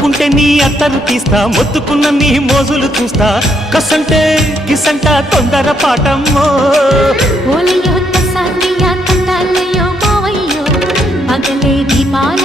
మొత్తుకుంటే నీ అత్తరు తీస్తా, మొత్తుకున్న నీ మోజులు చూస్తా. కసంటే కిసంట తొందర పాటమ్మో. ఓలయ్యో తసానియా తండాలయ్యో మావయ్యో పగలే దీపాల